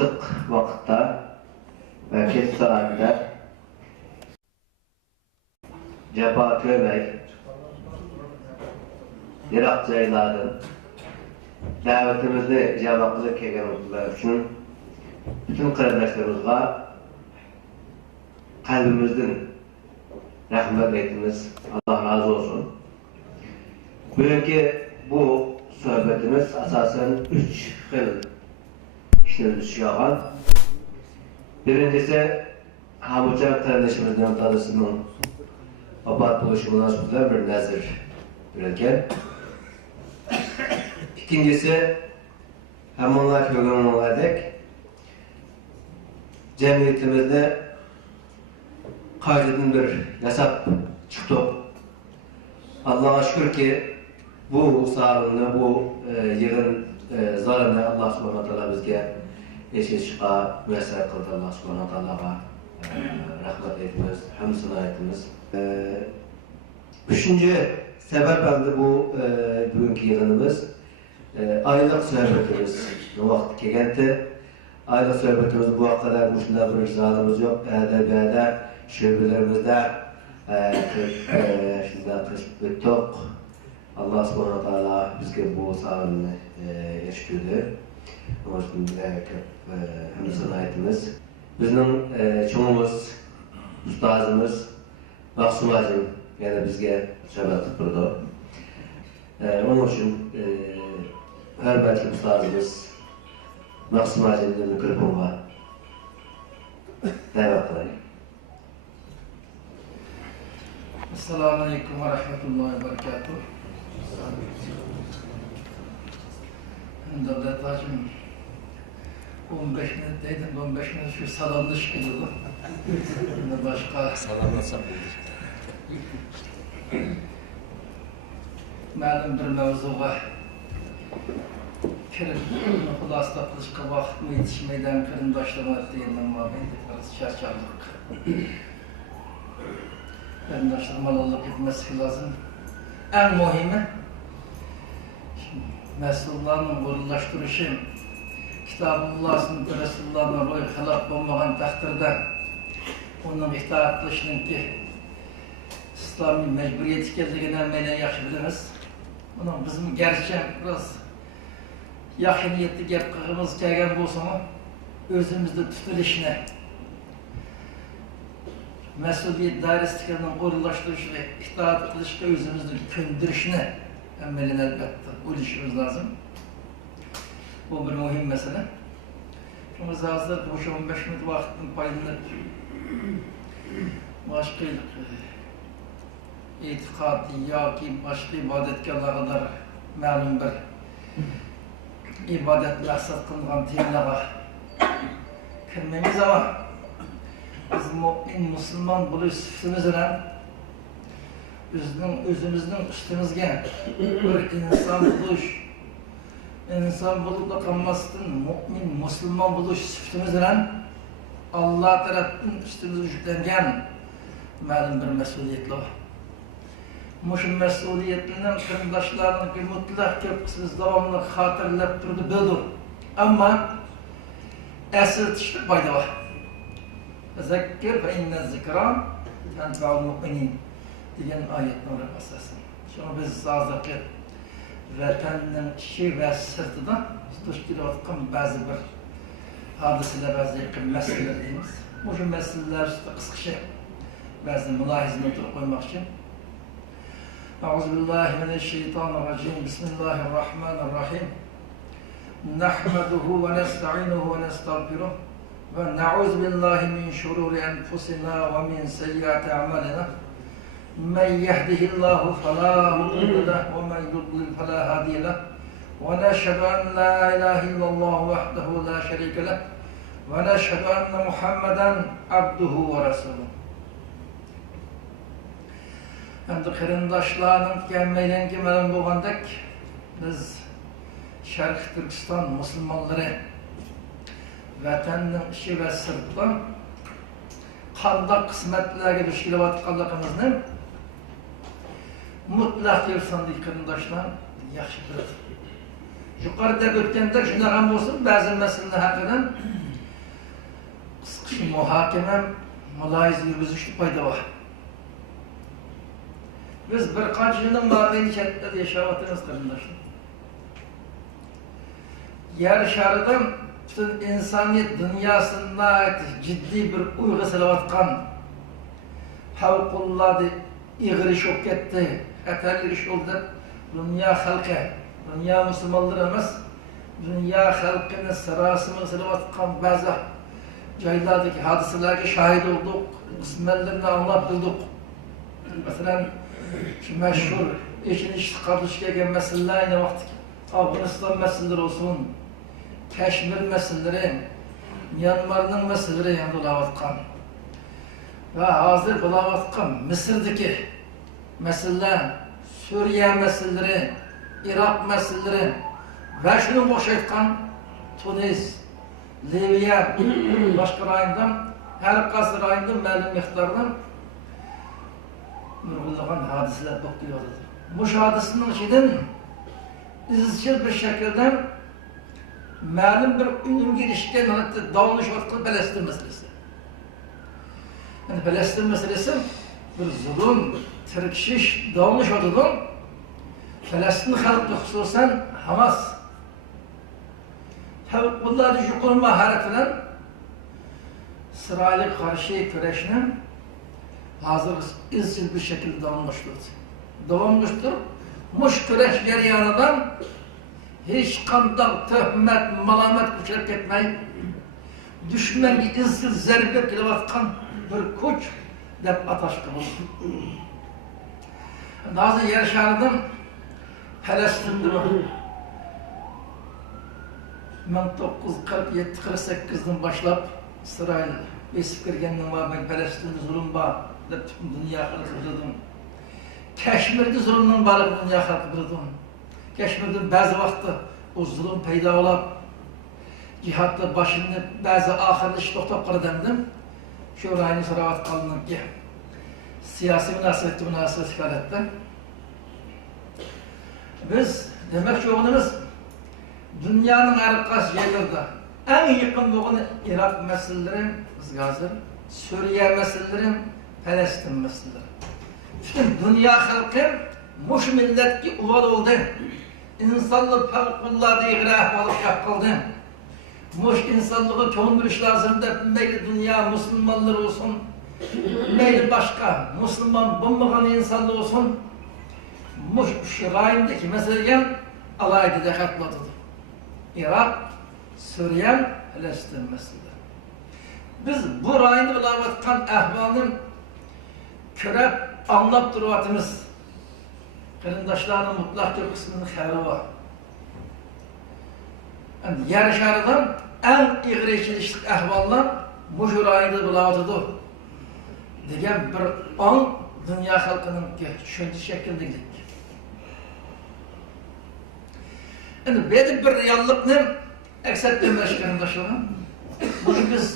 ıssık vakitte ve geç saatte ceba kömek, yirak jaylardan davetimizni icabet kılıp kelgenler üçün bütün kardeşlerimizga kalbimizden rahmet etimiz, Allah razı olsun. Bugünkü bu sohbetimiz asasen 3 yıl işine düşüyor. Birincisi Hamucan kardeşimizden tanısının abat buluşu münasebetiyle bir nazır verirken. İkincisi hem onlar programı olarak cemiyetimizde kaydedin bir yasap çıktı. Allah'a şükür ki bu sağlığını, bu yılın zarını Allah subhanahu teala bizge eşe çıka müessar kıldı. Allah subhanahu teala'ya rahmet etmez, hamdına etmez. Üçüncü sebep elde bu bugünkü yılınımız aylık sohbetimiz bu vakit geldi. Aylık sohbetimiz bu vakit kadar boşuna bir zalımız yok. Edebiyada, şubelerimizde şimdi kısmet yok. Allah subhanahu teala bizge bu sağlığını yaşatıyordu. Ama şimdi hamdına etmez. Bizim çoğumuz, ustazımız, Maksum Hacım yani bizge şerbetlik durdu. Onun için hürmetli ustazımız Maksum Hacım'ın mikrofonu davet kılayım. Esselamu Aleyküm ve Rahmetullahi ve Berekatuhu. Devlet Hacım 15 minut dedim, 15 minut şu salamlış gidiyor. Şimdi başka salamlasak malum bir mevzuğa kirib, xulosda qilishga vaqt mı yetishmaydan qarindoshlarga deyildim ama ben biraz charchadik. Qarindoshlar malollik etmesi lazım. En muhimi mesullarning o'rinlashtirishi Kitabullah'ın Resulullah'ın ro'y halok bo'lmagan taqdirda onun itoat qilishningki islomiy majburiyat ekanligini hammalar yaxshi bilamiz. Bunun bizim gerçi biraz yaxshi niyatli gap qilgimiz kelgan bo'lsa-mu, o'zimizda tutilishni, mas'uliyat doirasiga o'rinlashtirishni, itoat qilishga o'zimizni ko'ndirishni hammalar albatta o'ylashimiz lozim. Bu bir muhim mesele. Çünkü hazır bu 15 minut vaktin paylanıp başka itikadi ya ki başka ibadetkarlara kadar malum bir ibadet maksat kılgan temalara kirmemiz ama biz mümin, Müslüman buluş sıfatımızla özümüzün üstümüzge bir insan buluş insan bulup da kalmasın, mümin, Müslüman buluş sıfatımızla Allah tarafından üstümüze yüklengen malum bir mesuliyetli var. Muşun mesuliyetliğinden kırımdaşlarının ki mutlak köpüksüz devamlı hatırlayıp durdu bildir. Ama esir tişlik bayda var. Zekkir ve inne zikran tenfa'ul mu'minin diyen ayetin oraya basasın. Şunu biz hazırki vatanın işi ve sırtıdan tutuş etken bazı bir hadiseler, bazı yakın meseleler deyimiz. Bu meseleler işte kıskışı, bazı mülahizini oturup koymak için. Euzubillahimineşşeytanirracim. Bismillahirrahmanirrahim. Nahmeduhu ve nesta'inuhu ve nestağfiruh ve na'uz billahi min şururi enfusina ve min seyyiati amalina. من يهده الله فلا مضل له ومن يضلل فلا هادي له ونشهد أن لا إله إلا الله وحده لا شريك له ونشهد أن محمدا عبده ورسوله. Endi qarindoshlarning kelmaydan kelmadan bo'lgandek biz Sharq Turkiston musulmonlari vatanning ichi va sirtdan qanday qismatlarga duch kelayotganligimizni mutlaq yursandik qarindoshlar yaxshi biladi. Yuqorida o'tganda shunaqa bo'lsin, ba'zi masalalar haqida qisqa muhokama, muloyiza yurgizishni foyda bor. Biz bir qancha yildan mobaynida chetda yashayotganmiz qarindoshlar. Yer sharida butun insoniyat dunyosida jiddiy bir uyg'a solayotgan favqulodda ig'ir ish bo'lib ketdi, xatarli ish bo'ldi. Dunyo xalqi, dunyo musulmonlari emas, dunyo xalqini sirosini solayotgan ba'zi joylardagi hodisalarga shohid bo'ldik, qismanlarni anglab bildik. Masalan, şu meşhur eşin işte kardeşliğe meseleler aynı vakti Afganistan meseleleri olsun, Keşmir meseleleri, Myanmar'ın meseleleri yanında olavatkan ve hazır olavatkan Mısır'daki meseleler, Suriye meseleleri, Irak meseleleri ve şunu boşaltkan Tunis, Libya, başka rayından, her kasır rayından malum miktardan nurgulagan hadiseler bakıyoruz. Bu hadisinin içinden izsiz bir şekilde malum bir ünlü girişken davranış vakti Palestin meselesi. Yani Palestin meselesi bir zulüm, tırkışış, davranış vakitin Palestin halkı hususen Hamas bunlar yukarı maharetine İsrail'e karşı küreşine hazır izsiz bir şekilde davranmıştır. Davranmıştır. Muş küreş jarayonidan hiç kandak, töhmet, malamet kucak etmeyi, düşmanga izsiz zarba kelayotgan bir kuch deb atashdi. Hozir yer sharidan Falastinda 1947-48dan boshlab İsrail besib kirgandan beri Falastinda zulm bor deb dunyo xalqi biladi. Keşmir'de zulmün barı dünya halkı biladi. Keşmir'de bazı vaqtda o zulm paydo bo'lib, cihatda başını bazı ahirli ish to'xtab qolgandim. Shu rayni so'rayotganimki, siyosiy munosabat holatda biz demek çoğunumuz dünyanın her qaysi yerlerinde en yakın bo'lgan Irak meseleleri, hazır Suriye meseleleri, Palestin meseleleri. Bütün dünya halkı muş milletki uval oldu. İnsanlık favqulodda ig'ir ahvolga qoldi. Muş insanlığı ko'ndirish lazım da meyli dünya Müslümanlar olsun, meyli başka Müslüman bulmagan insanlar olsun, muş şu rayındaki meseleye alayda diqqatladı. Irak, Suriye, Palestin meseleleri. Biz bu rayında bo'layotgan ahvolni ko'rib anlab turayotimiz. Qarindoshlarning mutlaq bir qismini xabari bor. Yer sharidan eng ig'rechilishli ahvollar bu rayında bo'layotdi degan bir on dunyo xalqining tushuncha shakllangan. Endi bu bir reallikni aksar qilmash qarindoshlar. Buni biz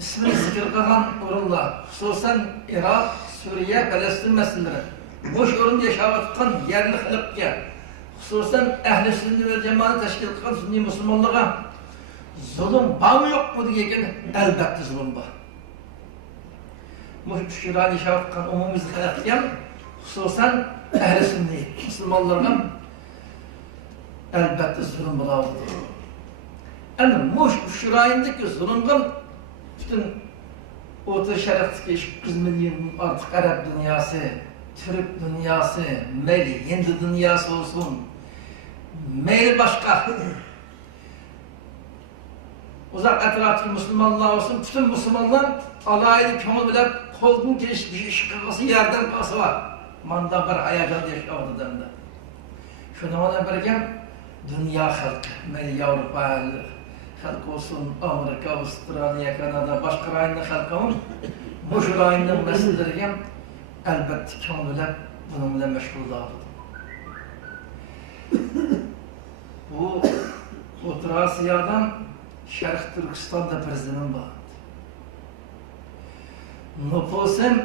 ismini zikr qilgan o'rinlar, xususan Iroq, Suriye, Palestin meseleleri. Boş o'rinda yashayotgan yerli xalqqa, xususan ahli sunniy va jamoat tashkil qilgan sunniy musulmonlarga zulm bormi yo'qmi degan albatta zulm bor. Bu shirani yashayotgan umumiy xalqqa, xususan ahli sunniy musulmonlarga albatta zulm bo'ladi. Endi bu rayondagi zulmga bütün Orta Şərqdəki 200 milyon artıq Arab dünyası, Türk dünyası, meyli Hindi dünyası olsun, meyli başka uzak etrafdaki Müslümanlar olsun, bütün Müslümanlar alaylı kömür bilip kolduğun giriş bir iş kılgısı yerden kalsı var. Manda bir hayacan yaşamadı demde. Şuna ona birken dünya halkı, meyli Avrupa halk olsun, Amerika, Avustralya, Kanada, başka rayında halkımın bu rayında meseleleri elbette kamilep bununla meşgul oldu. Bu Orta Asya'dan Şərq Türkistan'da prezidentim var. Nüfusun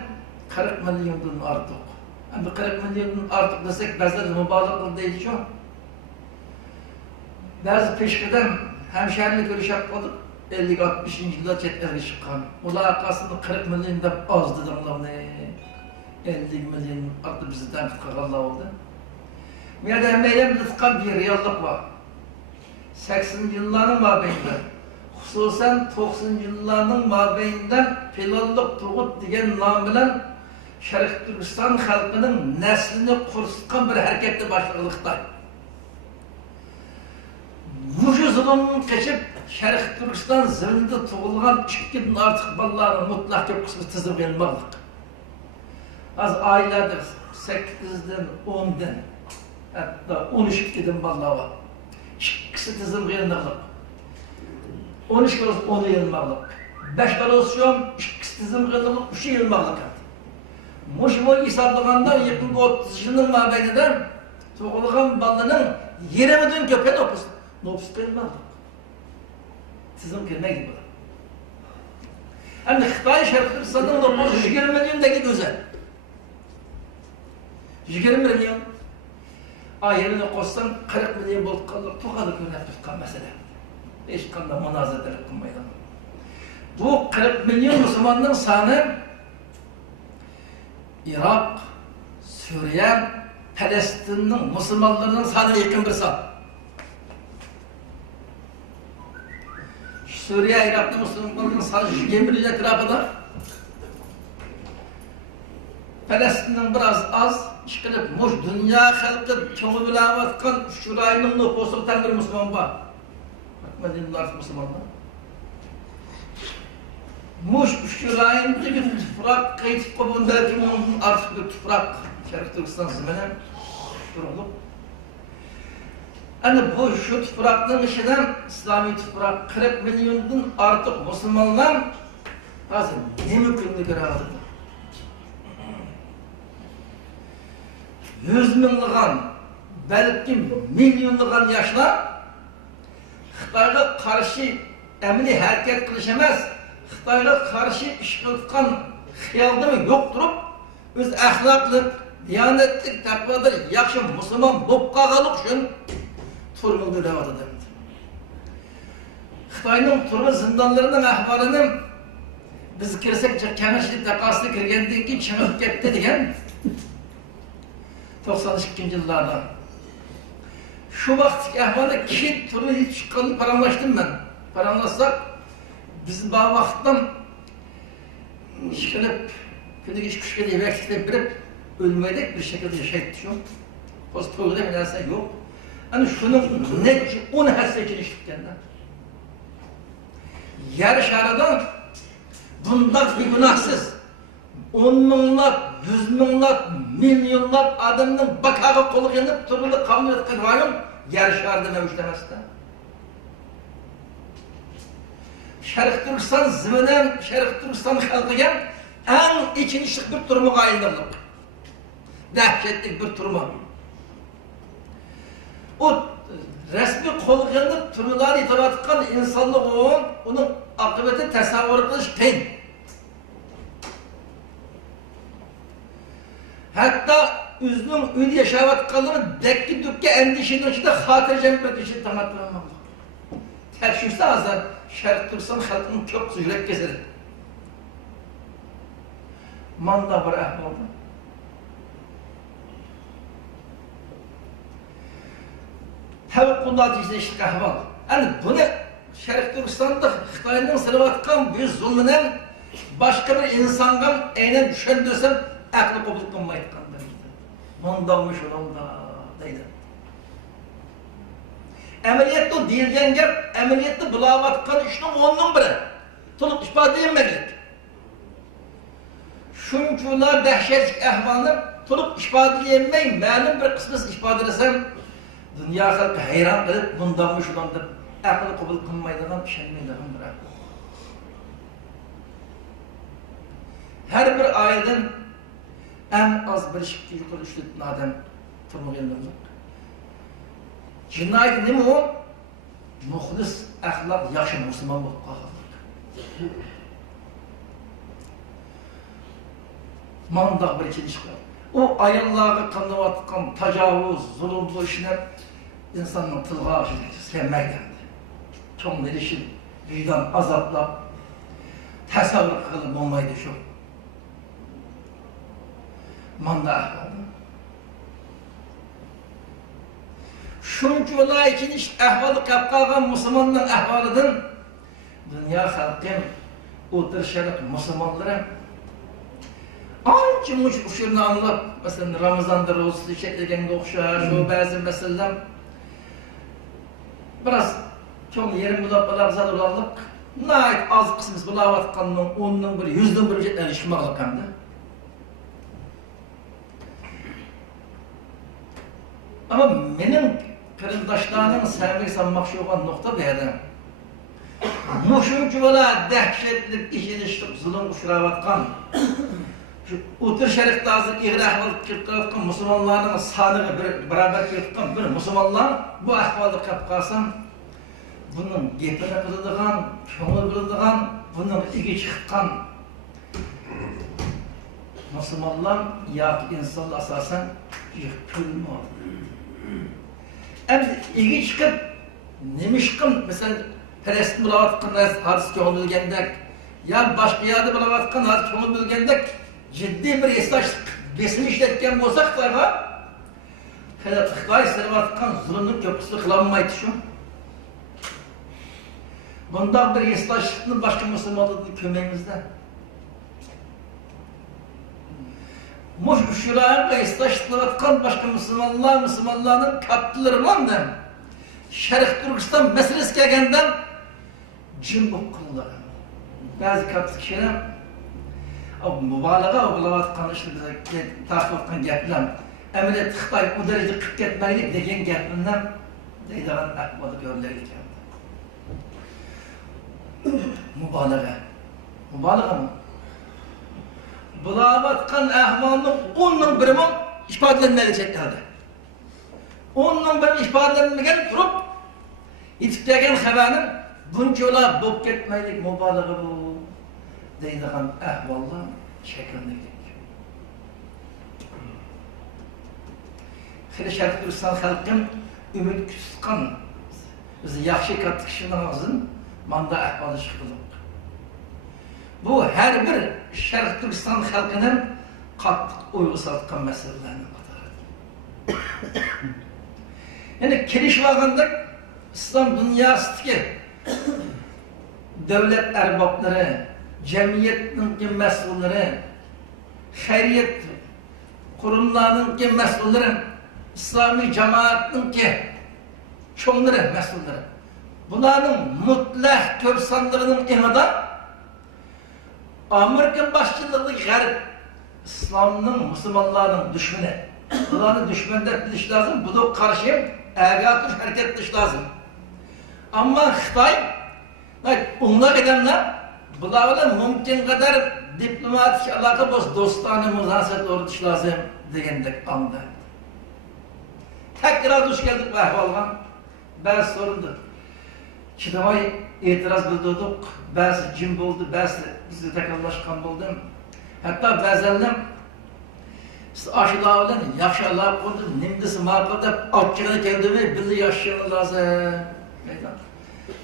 40 milyondan artık. Yani 40 milyondan artık desek bazıları mübalağalı değil şu. Bazı peşkeden hemşehrilik görüş yapmadık. 50-60 yılda chet elga chiqqan. Ular orqasida 40 milyon deb oz dedinglarni. 50 milyon artı bizden tutqanlar oldu. Bu yerda meylem tutqan bir reallik var. 80 yılların mabeyinde, hususan 90 yılların mabeyinden Pilallık Tuğut degen nam bilen Şərq Türkistan halkının neslini kurutkan bir harekette başladı Xitay. Muşu zulümün geçip Şərq Türkistan zeminde tuğulgan 2'den artık balların mutlak bir kısmı tızım gelmezlik. Az aylardır 8'den 10'dan hatta 13'den ballar var. İkisi tızım gelmezlik. 13 kilosu 10'u gelmezlik. 5 kilosu şu an ikisi tızım gelmezlik, 3'ü gelmezlik. Muşu hesaplaganda yakın 30 yılın mabeyinde tuğulgan balının 20'den köpe nopus gelmezlik. Tızım gelmeydi bu. Hem de Xitay Şərq Türkistan'ın nüfusu 20 milyondaki güzel. 20 milyon. Ayırını koysan 40 milyon bulup kalır. Tuğalı görüp tutkan mesele. Hiç kanda münazara edip kılmaydı. Bu 40 milyon Müslümanların sanı Irak, Suriye, Palestin'in Müslümanlarının sanına yakın bir san. Suriye, Irak'ta Müslümanların sanı 20 milyon etrafında. Palestin'in biraz az, işkilip muş dünya halkı çoğu bilavatkan şurayının nüfusu tam bir Müslüman var. Medinler Müslümanlar. Muş şurayındaki tufrak kayıt kabundaki onun artık bir tufrak Şərq Türkistan zemine durulup. Yani bu şu tufrakların içinden İslami tufrak 40 milyondan artık Müslümanlar hazır ne mümkünlüğü aldı. 100 milyonluğun, belki milyonluğun yaşlar Xitayga karşı emni hareket kılış emez, Xitayga karşı iş kılkan xiyalda mı yok durup, öz ahlaklık, diyanetlik, takvadır, yakşı Müslüman bolup kalgalık üçün turmuldu devat edemdi. Xitayning turmu zindanlarının ahvalini biz kirsek kemerçilik takasına kirgendiği ki çıngıp ketdi degen 92 yıllarda. Şu vaktki ahvalda ki türlü hiç çıkanı paramlaştım ben. Paramlaşsak bizim bazı vakitten işkilip günlük iş kuşkeli yemek birip ölmedik bir şekilde yaşayıp düşüyorum. Hostoğuda bir neresi yok. Yani şunun ne onu hassa için iştikkenden. Yer şarıdan bundan bir günahsız 10 milyonlar, 100 milyonlar, milyonlar adamın bakağı kolu yanıp turulu kabul etken rayon yer şarıda mevcutlemezdi. Şərq Türkistan ziminen, Şərq Türkistan halkıya en içinişlik bir turumu kayındırlık. Dehşetlik bir turumu. O resmi kolu yanıp turulular itibar etken insanlık onun akıbeti tasavvur kılış kıyın. Hatta üzünün ün yaşavatkalını dekki dükke endişinin içinde hatırcam etmek için tanıtlanmak. Terşüste azar Şərq Türkistan halkının çok yürek keser. Manda bir ahvalda. Tevkullâ diyecek ahval. Yani bunu Şərq Türkistan'da Xitay'ın sırvatkan bir zulmünen başka bir insandan aynen düşündürsem aklı kabul kılmayı kandır. Mondamış olan da deydi. Ameliyat o değilgen gap, ameliyatta bulavatkan işinin onun biri. Tolup ispat edilmeyecek. Şuncular dehşetlik ahvalını tolup ispat edilmeyin, malum bir kısmı ispat edersem dünya halkı hayran kılıp mondamış olan da aklı kabul kılmaydıgan, işenmeydigan bir ahval. Her bir aydan en az bir şıkkı yukarı üçlütün adam turmu gelmemlik. Cinayet ne mi o? Muhlis, ahlak, yakşı Müslüman bulup kalırlık. Mandak bir ikinci çıkıyor. O ayınlığa kanıvatkan, tacavuz, zulüm bu işine insanın tılga aşırı sevmektendi. Çoğun erişim, vicdan azablab, tasavvur qilib bo'lmaydi shu. Manda ahvolda. Shuncha ikinci ahvoli qolib qolgan musulmonning ahvolidan dunyo xalqi o'tirishalik musulmonlar ancha muncha ushurni anglab, masalan Ramazonda ro'za cheklaganga o'xshash, shu ba'zi masalalar biraz çok yerim bulab balabzal olarlık, nait az kısmımız bulavatkanının 10'nun bir, 100'nun bir jetleri işimağlık hamda. Ama benim kırıldaşlarının sevmek sanmakşı olan nokta bir adam. Muşuncu ola dehşetlik işin işlik zulüm uçuravatkan, şu Utur Şerif'te hazır iğri ahvalık kirtkiratkan Müslümanların sanığı beraber kirtkiratkan bir Müslümanlar bu ahvalı kapkasan bunun gepini kıldıgan, köngül kıldıgan, bunun igi çıkkan Müslümanlar ya insanlar asasen külmü oldu. Hem igi çıkıp nemişkim mesela Perestin bulavatkan hadis köngül bilgendek ya başka yerde bulavatkan hadis köngül bilgendek ciddi bir istaşlık besin işletken olsak da Xitay servatkan zulümlük köprüsü kılanmaydı şu. Bundan bir istaşlıkın başka Müslümanlığının kömeğimizde. Şuraya ve istaşlıktan başka Müslümanların kaptıları var da Şerif Türkistan meselesi gelgenden cımbuk kıldılar. Bazı kaptı kişiler mübalağa olavatkan işte bize takip etken gepler Emret Xitay o derece kırk etmeydik degen geplinden deydiğen akmadı görülerdik. Mübalağa mı? Bulavatkan ahvalının 10'nun birimi ifadelenmeli çekildi. 10'nun birimi ifadelenmegen durup yetiştirgen haberinin bunca ola bop ketmeydik mübalağa bu deydiğen ahvallar çekildik. Xili Şerif Türkistan halkın ümit küskan bizi yaxşı katı kişinin ağzın manda ahvalı çıkıldık. Bu her bir Şerif Türkistan halkının katlık uygusu atkan meselelerini katardı. Yani kiriş vakında İslam dünyasındaki devlet erbapları, cemiyetin mesulleri, şeriyet kurumlarının mesulleri, İslami cemaatin ki çoğunları mesulleri. Bunların mutlak köpsanlarının eminden Amerika başçılığı garip İslam'ın, Müslümanların düşmanı. Bunların düşmanlar biliş lazım, bu da karşı ergatır hareket ediş lazım. Ama Xitay, onlar edenler, bunlarla mümkün kadar diplomatik alaka boz, dostane müzaset orduş lazım degendek anda. Tekrar duş geldik bu ahvalga. Bazı sorundu. Kitaba itiraz bildirdik, bazı cim oldu, bazı bizi tekrarlaşkan buldum. Hatta bazenler aşılar olan yaşarlar oldu, nimdisi mağabada açıkına kendimi bildi yaşayanı lazım.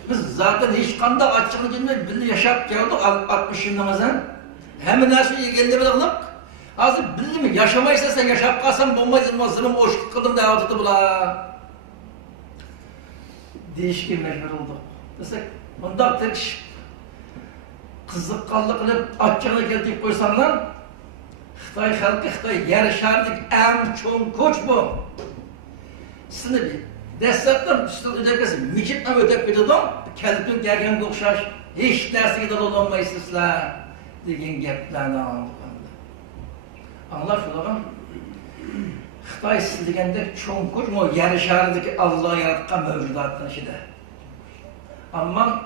Biz zaten hiç kanda açıkına kendimi bildi yaşayıp geldik 60 yılımızdan. Hemen her şeyi geldi alıp, hazır bildi mi yaşamaysa sen yaşayıp kalsan bombayız mazlum hoşluk kıldım da atıdı bula. Değişken mecbur olduk. Desek, bunda tek kızıkkallık kılıp açığına geldik koysanlar, Xitay halkı, Xitay yer şardık en çoğun koç bu. Sını bir, destekten üstüne ödekesi, mücitle ödek bir adam, kendin gergen kokşaş, hiç dersi gider olamayısızlar, degen geplerini anladık. Anlar şulara, Xitay sizligende çoğun koç mu, yer şardık Allah'ı yaratkan mevcudatın işide. Ama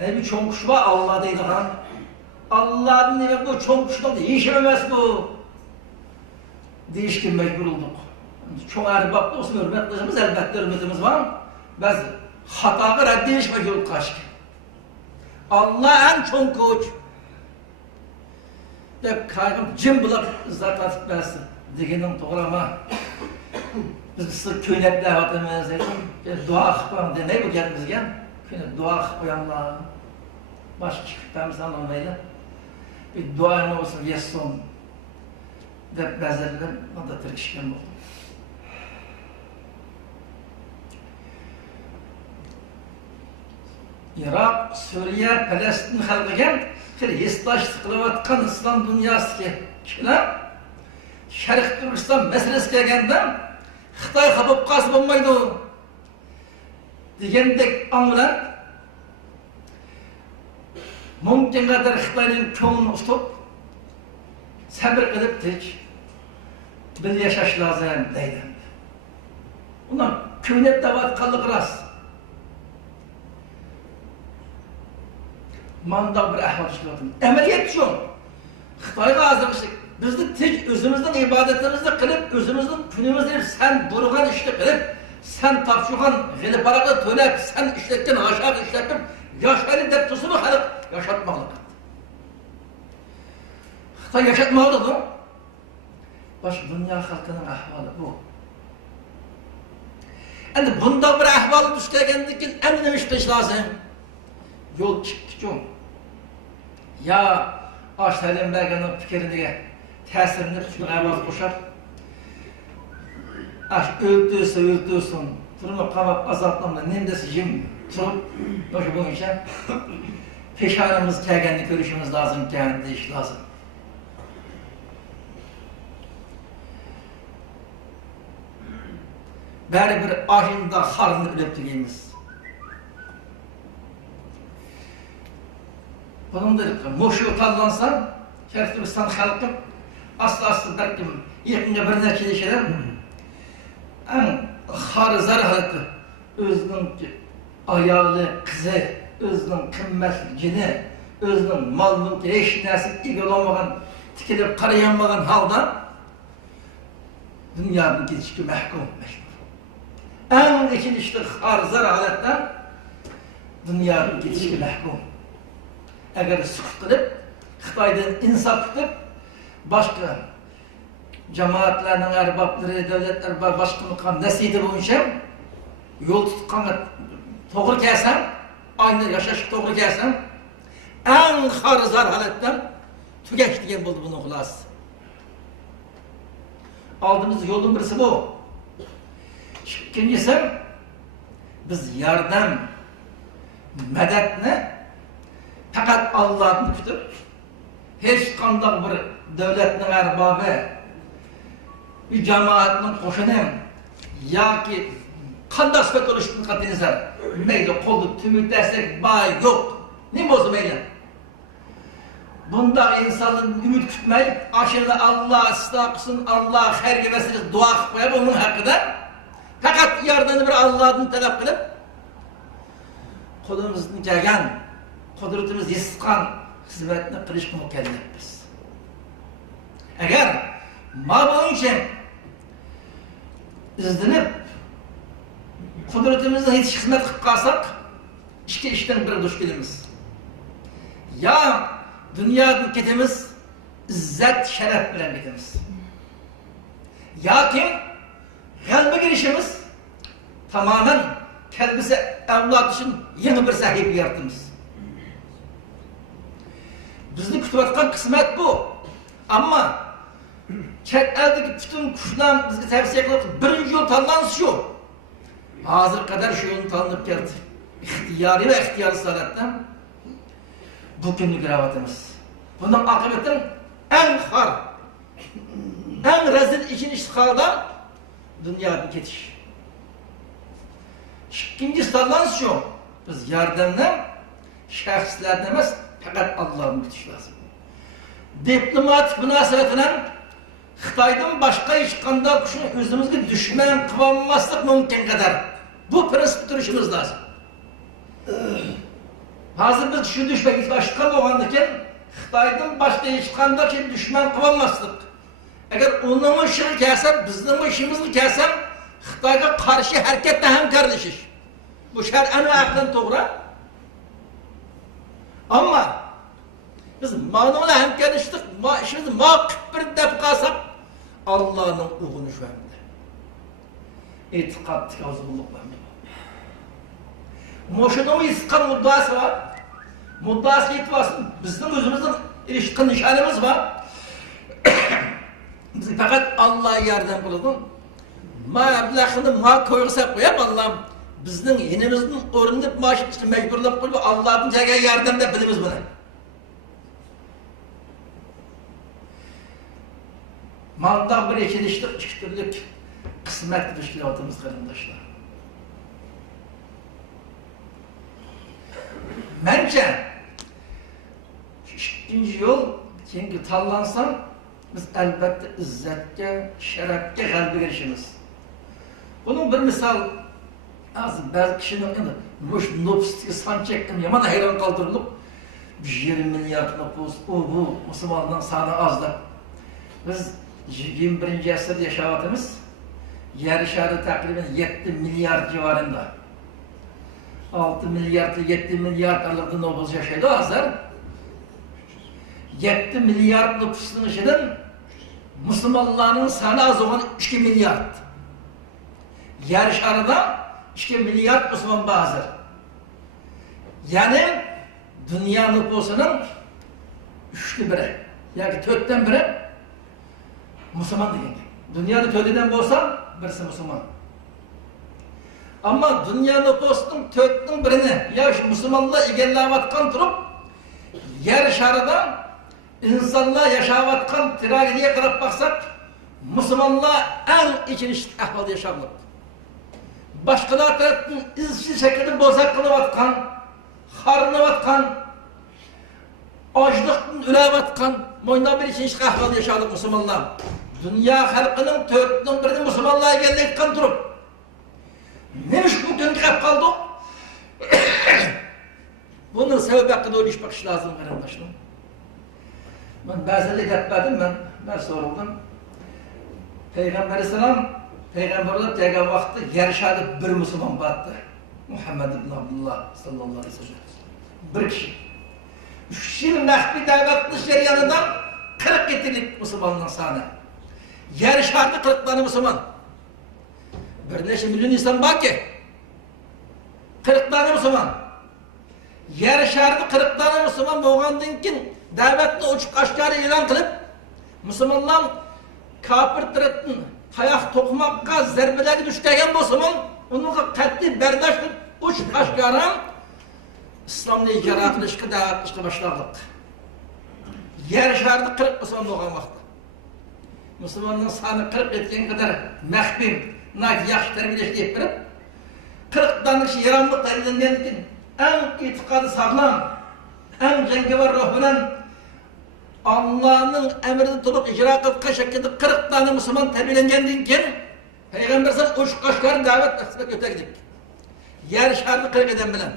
yani bir çoğun kuş var Allah deydi lan. Allah'ın ne bu çoğun kuştan da yiyişemez bu. Değişkin mecbur olduk. Çoğun erbaplı olsun hürmetlerimiz elbette hürmetimiz var. Biz hatağı reddiyeş mecbur olduk kaçki. Allah en çoğun koç. Dep kaygım cim bulak zaten etmezsin. Digenin doğru ama biz sırf köynep davetimiz, dua akıpan ne bu kendimizge? Dua koyanlar, başka çıkıplarımızı anlamayla bir duayını olsun yeson dep bezerler, o da tirkişken oldu. Irak, Suriye, Palestin halkıgen Hristaşlık kılıvatkan İslam dünyası ki kişiler Şerif Türkistan meselesi gelgende Xitay kapıp kasıp olmaydı degendek anılan mümkün kadar Xitay'ın çoğunu tutup sabır kılıp tek bir yaşaş lazım deydi. Ondan köynet davat kallık rast. Manda bir ahval çıkartın. Emeliyet şu. Xitay'a hazırmıştık. Biz de tek özümüzden ibadetimizi kılıp, özümüzden günümüzde sen durgan işte kılıp, sen tapşuğan geli parakla tölep, sen işletken aşağı işletken, yaşayın dep tusu mu halık? Yaşatmalık. Xitay yaşatmalık mı? Baş dünya halkının ahvalı bu. Yani bunda bir ahval düştüğündekin en önemli iş lazım. Yol çıktıcı. Ya Aştay'ın Bergen'in fikirine tesirini tutmaya koşar. Aş öldürsün, durumu kavap azaltmamda nemdesi jim turup, başı bunun için peşanımız kelgenli görüşümüz lazım, kendi iş lazım. Bari bir ahinde harını ürettiğimiz. Bunun da moşu tallansa, Şerif Türkistan halkı aslı belki yakında bir neçeli şeyler en harizar halkı özünün ayalı kızı, özünün kımmetlicini, özünün malının hiç nesip iyi olamayan, tikilip karayanmayan halda dünyanın geçişi mehkum meşhur. En ikinci harizar haletten dünyanın geçişi mehkum. Eğer sükut kılıp, Xitay'dan insaf tutup, başka cemaatlerinin erbapları, devletler var, başka mıkan nesiydi bu işe, yol tutkanı doğru kelsem, aynı yaşaşı doğru kelsem, en harizar haletten tügeç diyen buldu bunun kulası. Aldığımız yolun birisi bu. İkincisi, biz yardım, medetini fakat Allah'ın tutup, hiç kandak bir devletin erbabı, bir cemaatinin koşunu, ya ki kandak sıfat oluştuğunu katınızlar, meyli koldu, tümü destek, bağ yok. Ne bozdu meyli? Bunda insanın ümit tutmayıp, aşırı Allah ıslah kılsın, Allah her gibesiniz dua koyup onun hakkında, fakat yardımını bir Allah'ın talep kılıp, kolumuzun gelgen, kudretimiz yeskan hizmetini kılışkı mükellefiz. Eğer ma için izlenip kudretimizden hiç hizmet kılıp kalsak, iki işten biri düşkünümüz. Ya dünyanın ketimiz, izzet, şeref bilen ketimiz. Ya ki kalbe girişimiz tamamen kalbise evlat için yeni bir sahibi yaratımız. Bizni kütüvatkan kısmet bu. Ama chet eldeki bütün kuşlar bizga tavsiye kılıp birinci yol tanlanışı şu. Hazır kadar şu yolun tanınıp geldi. İhtiyari ve ihtiyari salattan bu günlük ravatımız. Bundan akıbetin en har, en rezil için iştihalda dünyanın ketiş. İkincisi tanlanışı şu. Biz yardımdan şahslardan demez, fakat Allah'ın müthiş lazım. Diplomatik münasebetinden Xitay'dan başka hiç kanda kuşun özümüzde düşman kıvamazlık mümkün kadar. Bu prensip duruşumuz lazım. Hazır biz şu düşmek başka olgandıkken Xitay'dan başka hiç kanda ki düşman kıvamazlık. Eğer onun işini kelsem, bizim işimizi kelsem Xitay'a karşı hareketle hem kardeşiz. Bu şer'en ve aklen doğru. Ama biz manavla hem kardeşlik, işimizi makip bir dep kalsak Allah'ın uğunu şu anda. İtikat, tiyazuluk var. Moşunumu iskan muddası var. muddası etibasın bizim özümüzün ilişkin nişanımız var. Biz fakat Allah'a yardım kıldın. Mablağını ma koyursak koyap Allah'ım bizning yenimizning o'rinib maaş için mecburlab qo'yib Allah'ın jaga yardım deb bilimiz buni. Manda bir ekilishlik, ikkitirlik qismat tashkilotimiz qarindoshlar. Menimcha ikkinchi yo'l keyingi tanlansam biz albatta izzatga, sharafga g'alaba erishamiz. Bunun bir misal az bazı kişinin muş nüfusdagi son chekdim yomon hayron qoldirilib 20 milyard nüfus bu musulmonlar soni ozdir. Biz 21. asırda yaşayotimiz. Yer şarı takriben 7 milyar civarında. 6 milyar ile 7 milyar aralığında nüfus yaşaydı hazır. 7 milyar nüfusun içinden Müslümanların sonu az olan 2 milyar. Yer şarıda 2 milyar Müslüman hazır. Yani dünya nüfusunun 3'te biri, yani 4'ten biri Müslüman degan. Dünyada 4'den bolsa birisi Müslüman. Ama dünya nüfusunun 4'ning birini ya şu Müslümanlar egallayotgan turib yer şarida insonlar yashayotgan tragediyaga qarab baksak Müslümanlar en ichilishli ahvolda yashayapti. Başkalar tarafından izsiz şekilde bozak kılıvatkan, harınıvatkan, açlıktan ülevatkan, moyna bir ichilishli ahvolda yaşadık Müslümanlar. Dünya halkının 4'ning birini Müslümanlar'a geldikten durup neymiş bu döngü hep kaldık? Bunun sebebi hakkında oynayışmak lazım arkadaşlar. Ben bazıları yapmadım, ben soruldum. Peygamber Aleyhisselam, Peygamberler tegan vakti yarışadı bir Müslüman battı. Muhammed ibn Abdullah sallallahu aleyhi ve sellem. Bir kişi. 3 yıl Mehdi davetli şeriyanından 40 getirdik Müslümanların sahne. Yarışardı 40 tane Müslüman. Bir neçe milyon insan var ki 40 tane Müslüman. Yarışardı 40 tane Müslüman boğandın ki davetli uçuk aşkarı ilan kılıp Müslümanlar kafir tarafından tayak tokumakka zerbelerge düştegen Müslüman onunla katli berdaşlık uçuk aşkarı İslam'da ikara kılışkı davetli başlardık. Yarışardı 40 Müslüman boğan vakti. Müslümanların sanı 40 etken kadar mehbim, yaxşı terbiyeleşti ettirip 40 tane kişi yaramlık dalinden için en itikadı sağlam, en cengivar ruh bilen Allah'ın emrini tutup icra kıldığı şekilde 40 tane Müslüman terbiyelengendiğinden ki Peygamber sen uçuk kaşkarın davet nasibet ötegidik. Yer şartı 40 eden bilen.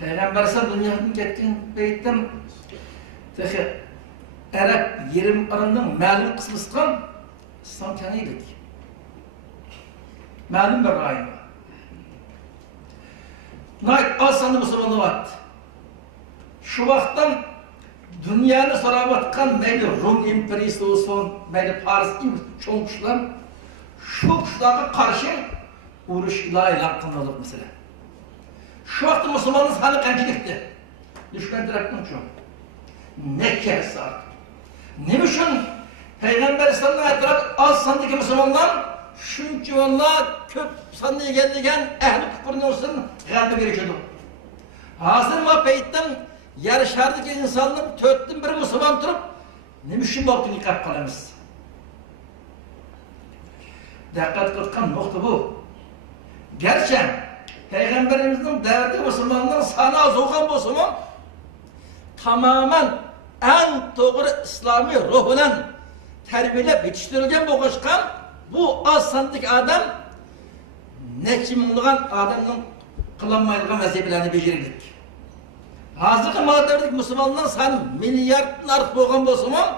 Peygamber sen dünyanın ketken beyitten Arap yerim arasından ma'lum kısmı sıkan İslam tanıydık. Ma'lum bir rayım. Nayt az sandı Müslümanlığı vardı. Şu vaktan dünyanı soravatkan meyli Rum imperiyası olsun, meyli Paris çoğun kuşlar şu kuşlara karşı uğruş ilah kılmalık mesela. Şu vakti Müslümanlığı sanı kancilikti. Düşman tarafından çoğun. Ne kersi artık. Ne için Peygamber sallallahu aleyhi ve sellem az sandıki Müslümanlar şunca valla köp sandığı geldiğen ehli küfürün olsun galiba gerekiyordu. Hazır mabeyitten yarışardaki insanların 4'ten biri Müslüman durup ne için bu hakkını yıkap kalımız? Dikkat kılkan nokta bu. Gerçi Peygamberimizin devleti Müslümanların sana az olan Müslüman tamamen en doğru İslami ruhundan terbiyelep yetiştirilgen bu koşkan bu az sandık adam neçimliğin adamın kılanmayılgan vazifelerini becerirdik. Hazırki mağdurdaki Müslümanların sanı milyardın artık boğan Müslüman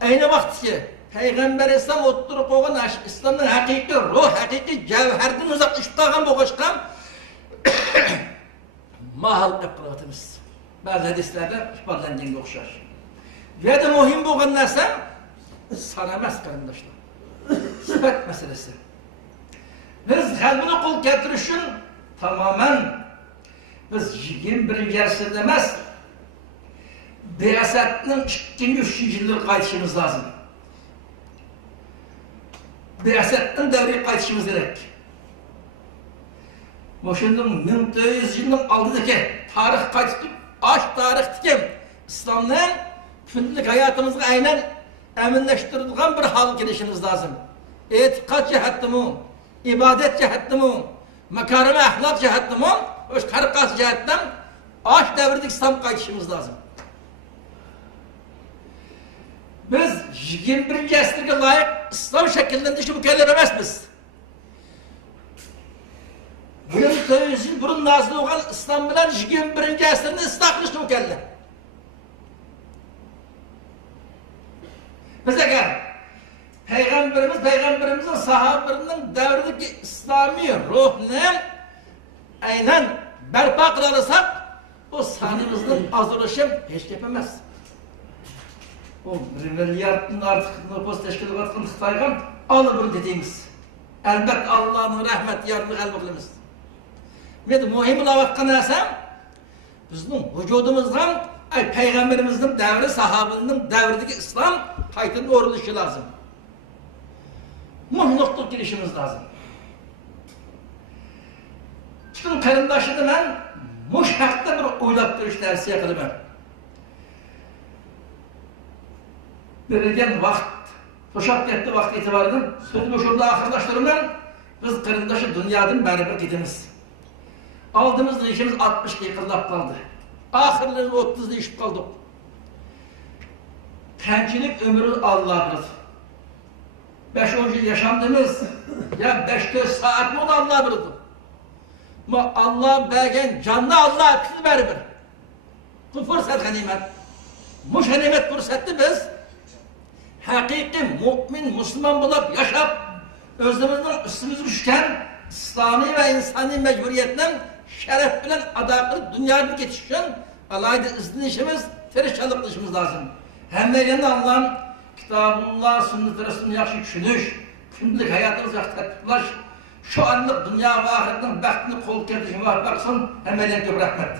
aynı vakti ki Peygamber İslam oturup koygan İslam'ın hakiki ruh, hakiki cevherden uzaklaşıp dağın bu koşkan mahal ekratımız. Bazı hadislerde ifadelendiğine okşar. Ve de mühim bu narsa sanamaz kardeşler. Sıfat meselesi. Biz kalbini kul getirişin tamamen biz 21. asırda emas, Beyasat'ın 2-3 yıldır qaytışımız lazım. Beyasat'ın devri qaytışımız gerek. Boşundan 1400 yılın aldıdaki tarih qaytıp, aş tarih dikem, İslam'ın günlük hayatımızı aynen eminleştirildiğin bir hal gelişimiz lazım. Etikat cihetli mi, ibadet cihetli mi, makarime ahlak cihetli mi, o karkas cihetten aş devirdik İslam qaytışımız lazım. Biz 21. asırga layık İslam şekillendirişi mükellef emasmiz. Bugün 900 yıl burun nazil olan İslam bilen 21. asırını ıslah kılıştı mükellef. Biz eğer Peygamberimizin sahabelerinin devrideki İslami ruhunu aynen berpa kılarsak o saniyemizin azalışım hiç yapamaz. O 1 milyardın artık nüfus teşkilatının Xitay'dan alıbır dediğimiz. Elbette Allah'ın rahmet yardımı kalbimiz. Ve mühim olarak kanasam bizim vücudumuzdan Peygamberimizin devri, sahabenin devrideki İslam kaytının oruluşu lazım. Muhlukluk girişimiz lazım. Çıkın karındaşını ben muşhakta bir oylattırış dersi yakaladım. Verilgen vakt, toşak etti vakti itibarından sözümü şurada ahırlaştırımdan biz karındaşı dünyadan beraber gidimiz. Aldığımız işimiz 60 dakikalar kaldı. Ahırları 30 değişip kaldık. Temkinlik ömrü Allah'dır. 5-10 yıl yaşamdığımız ya 5-4 saat mi o da Allah'dır. Ama Allah belgen canlı Allah hepsini beraber. Bu fırsat ganimet. Bu ganimet fırsatı biz hakiki mümin, Müslüman bulup yaşap özümüzden üstümüzü düşken İslami ve insani mecburiyetten şeref bilen adaklı dünyada geçişken Allah'ın izni işimiz, terişçalık işimiz lazım. Hem de yanında Allah'ın kitabullah, sünnet-i Resulü'nü yakşı düşünüş, günlük hayatımızı yaklaştıklaş, şu anlık dünya ve ahiretten baktığını kol kertişine baksın, hem de rahmet.